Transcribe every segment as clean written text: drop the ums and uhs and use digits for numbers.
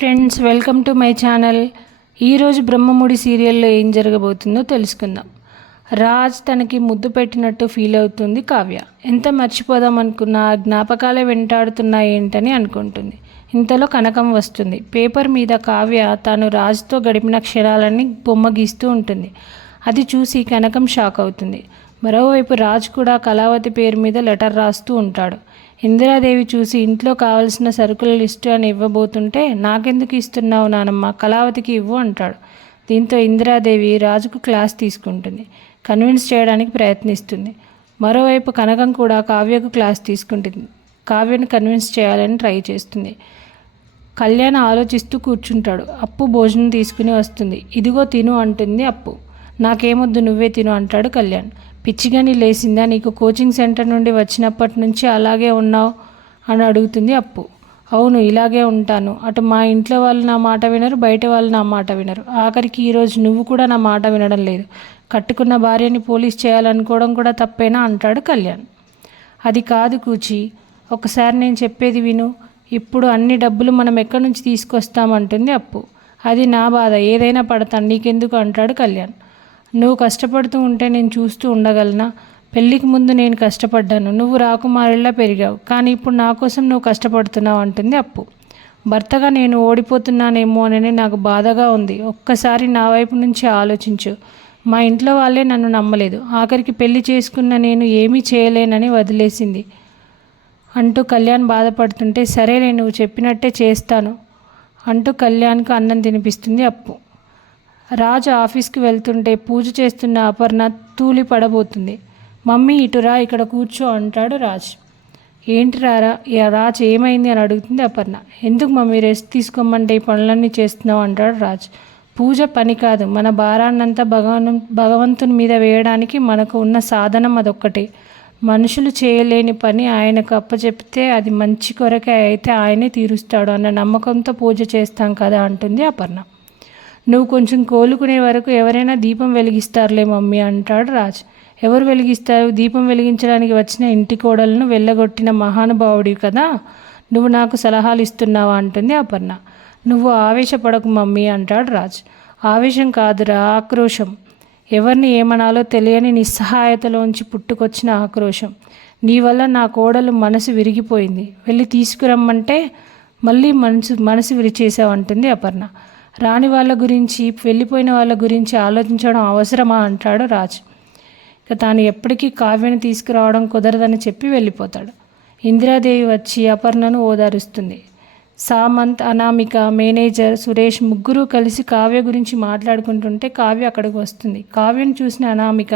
Friends, welcome to my channel. ఈరోజు బ్రహ్మముడి సీరియల్లో ఏం జరగబోతుందో తెలుసుకుందాం. రాజ్ తనకి ముద్దు పెట్టినట్టు ఫీల్ అవుతుంది కావ్య. ఎంత మర్చిపోదాం అనుకున్నా ఆ జ్ఞాపకాలే వెంటాడుతున్నాయి ఏంటని అనుకుంటుంది. ఇంతలో కనకం వస్తుంది. పేపర్ మీద కావ్య తాను రాజ్తో గడిపిన క్షణాలన్నీ బొమ్మ గీస్తూ ఉంటుంది. అది చూసి కనకం షాక్ అవుతుంది. మరోవైపు రాజ్ కూడా కళావతి పేరు మీద లెటర్ రాస్తూ ఉంటాడు. ఇందిరాదేవి చూసి ఇంట్లో కావలసిన సరుకుల లిస్టు అని ఇవ్వబోతుంటే, నాకెందుకు ఇస్తున్నావు నానమ్మ, కళావతికి ఇవ్వు అంటాడు. దీంతో ఇందిరాదేవి రాజుకు క్లాస్ తీసుకుంటుంది. కన్విన్స్ చేయడానికి ప్రయత్నిస్తుంది. మరోవైపు కనకం కూడా కావ్యకు క్లాస్ తీసుకుంటుంది. కావ్యను కన్విన్స్ చేయాలని ట్రై చేస్తుంది. కళ్యాణ్ ఆలోచిస్తూ కూర్చుంటాడు. అప్పు భోజనం తీసుకుని వస్తుంది. ఇదిగో తిను అంటుంది అప్పు. నాకేమొద్దు, నువ్వే తిను అంటాడు కళ్యాణ్. పిచ్చిగాని లేసిందా నీకు? కోచింగ్ సెంటర్ నుండి వచ్చినప్పటి నుంచి అలాగే ఉన్నావు అని అడుగుతుంది అప్పు. అవును, ఇలాగే ఉంటాను. అటు మా ఇంట్లో వాళ్ళు నా మాట వినరు, బయట వాళ్ళు నా మాట వినరు. ఆఖరికి ఈరోజు నువ్వు కూడా నా మాట వినడం లేదు. కట్టుకున్న భార్యని పోలీస్ చేయాలనుకోవడం కూడా తప్పేనా అంటాడు కళ్యాణ్. అది కాదు కూచి, ఒకసారి నేను చెప్పేది విను. ఇప్పుడు అన్ని డబ్బులు మనం ఎక్కడి నుంచి తీసుకొస్తామంటుంది అప్పు. అది నా బాధ, ఏదైనా పడతాను, నీకెందుకు అంటాడు కళ్యాణ్. నువ్వు కష్టపడుతూ ఉంటే నేను చూస్తూ ఉండగలనా? పెళ్ళికి ముందు నేను కష్టపడ్డాను, నువ్వు రాకుమారిలా పెరిగావు, కానీ ఇప్పుడు నా కోసం నువ్వు కష్టపడుతున్నావు అంటుంది అప్పు. భర్తగా నేను ఓడిపోతున్నానేమో అని నాకు బాధగా ఉంది. ఒక్కసారి నా వైపు నుంచి ఆలోచించు. మా ఇంట్లో వాళ్ళే నన్ను నమ్మలేదు. ఆఖరికి పెళ్లి చేసుకున్న నేను ఏమీ చేయలేనని వదిలేసింది అంటూ కళ్యాణ్ బాధపడుతుంటే, సరేలే నువ్వు చెప్పినట్టే చేస్తాను అంటూ కళ్యాణ్కు అన్నం తినిపిస్తుంది అప్పు. రాజు ఆఫీస్కి వెళ్తుంటే పూజ చేస్తున్న అపర్ణ తూలి పడబోతుంది. మమ్మీ ఇటురా, ఇక్కడ కూర్చో అంటాడు రాజ్. ఏంటి రాజ్, ఏమైంది అని అడుగుతుంది అపర్ణ. ఎందుకు మమ్మీ, రెస్ట్ తీసుకోమంటే ఈ పనులన్నీ చేస్తున్నావు అంటాడు రాజ్. పూజ పని కాదు, మన భారాన్నంతా భగవంతుని మీద వేయడానికి మనకు ఉన్న సాధనం అదొక్కటే. మనుషులు చేయలేని పని ఆయనకు అప్పచెప్తే అది మంచి కొరకే అయితే ఆయనే తీరుస్తాడు అన్న నమ్మకంతో పూజ చేస్తాం కదా అంటుంది అపర్ణ. నువ్వు కొంచెం కోలుకునే వరకు ఎవరైనా దీపం వెలిగిస్తారులే మమ్మీ అంటాడు రాజ్. ఎవరు వెలిగిస్తారు? దీపం వెలిగించడానికి వచ్చిన ఇంటి కోడలను వెళ్ళగొట్టిన మహానుభావుడివి కదా, నువ్వు నాకు సలహాలు ఇస్తున్నావా అంటుంది అపర్ణ. నువ్వు ఆవేశపడకు మమ్మీ అంటాడు రాజ్. ఆవేశం కాదురా, ఆక్రోశం. ఎవరిని ఏమనాలో తెలియని నిస్సహాయతలోంచి పుట్టుకొచ్చిన ఆక్రోశం. నీ వల్ల నా కోడలు మనసు విరిగిపోయింది. వెళ్ళి తీసుకురమ్మంటే మళ్ళీ మనసు విరిచేసావంటుంది అపర్ణ. రాని వాళ్ళ గురించి, వెళ్ళిపోయిన వాళ్ళ గురించి ఆలోచించడం అవసరమా అంటాడు రాజ్. ఇక తాను ఎప్పటికీ కావ్యను తీసుకురావడం కుదరదని చెప్పి వెళ్ళిపోతాడు. ఇందిరాదేవి వచ్చి అపర్ణను ఓదారుస్తుంది. సామంత్, అనామిక, మేనేజర్, సురేష్ ముగ్గురు కలిసి కావ్య గురించి మాట్లాడుకుంటుంటే కావ్య అక్కడికి వస్తుంది. కావ్యను చూసిన అనామిక,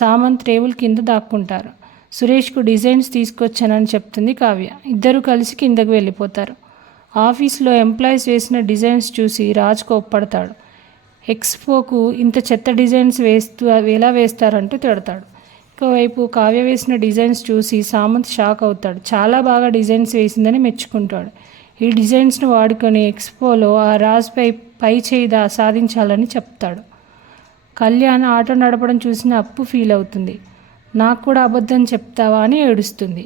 సామంత్ టేబుల్ కింద దాక్కుంటారు. సురేష్కు డిజైన్స్ తీసుకొచ్చానని చెప్తుంది కావ్య. ఇద్దరు కలిసి కిందకు వెళ్ళిపోతారు. ఆఫీస్లో ఎంప్లాయీస్ వేసిన డిజైన్స్ చూసి రాజ్ కోప్పడతాడు. ఎక్స్పోకు ఇంత చెత్త డిజైన్స్ ఎలా వేస్తారంటూ తిడతాడు. ఇంకోవైపు కావ్య వేసిన డిజైన్స్ చూసి సామంత్ షాక్ అవుతాడు. చాలా బాగా డిజైన్స్ వేసిందని మెచ్చుకుంటాడు. ఈ డిజైన్స్ను వాడుకొని ఎక్స్పోలో ఆ రాజ్పై పై చేయి సాధించాలని చెప్తాడు. కళ్యాణ్ ఆటో నడపడం చూసిన అప్పు ఫీల్ అవుతుంది. నాకు కూడా అబద్ధం చెప్తావా అని ఏడుస్తుంది.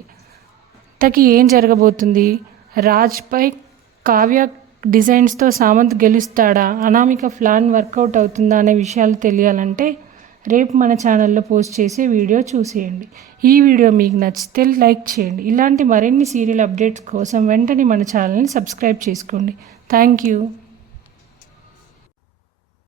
ఇంతకీ ఏం జరగబోతుంది? రాజ్పై కావ్య డిజైన్స్తో సామంత్ గెలుస్తాడా? అనామిక ప్లాన్ వర్కౌట్ అవుతుందా అనే విషయాలు తెలియాలంటే రేపు మన ఛానల్లో పోస్ట్ చేసే వీడియో చూసేయండి. ఈ వీడియో మీకు నచ్చితే లైక్ చేయండి. ఇలాంటి మరిన్ని సీరియల్ అప్డేట్స్ కోసం వెంటనే మన ఛానల్ని సబ్స్క్రైబ్ చేసుకోండి. Thank you.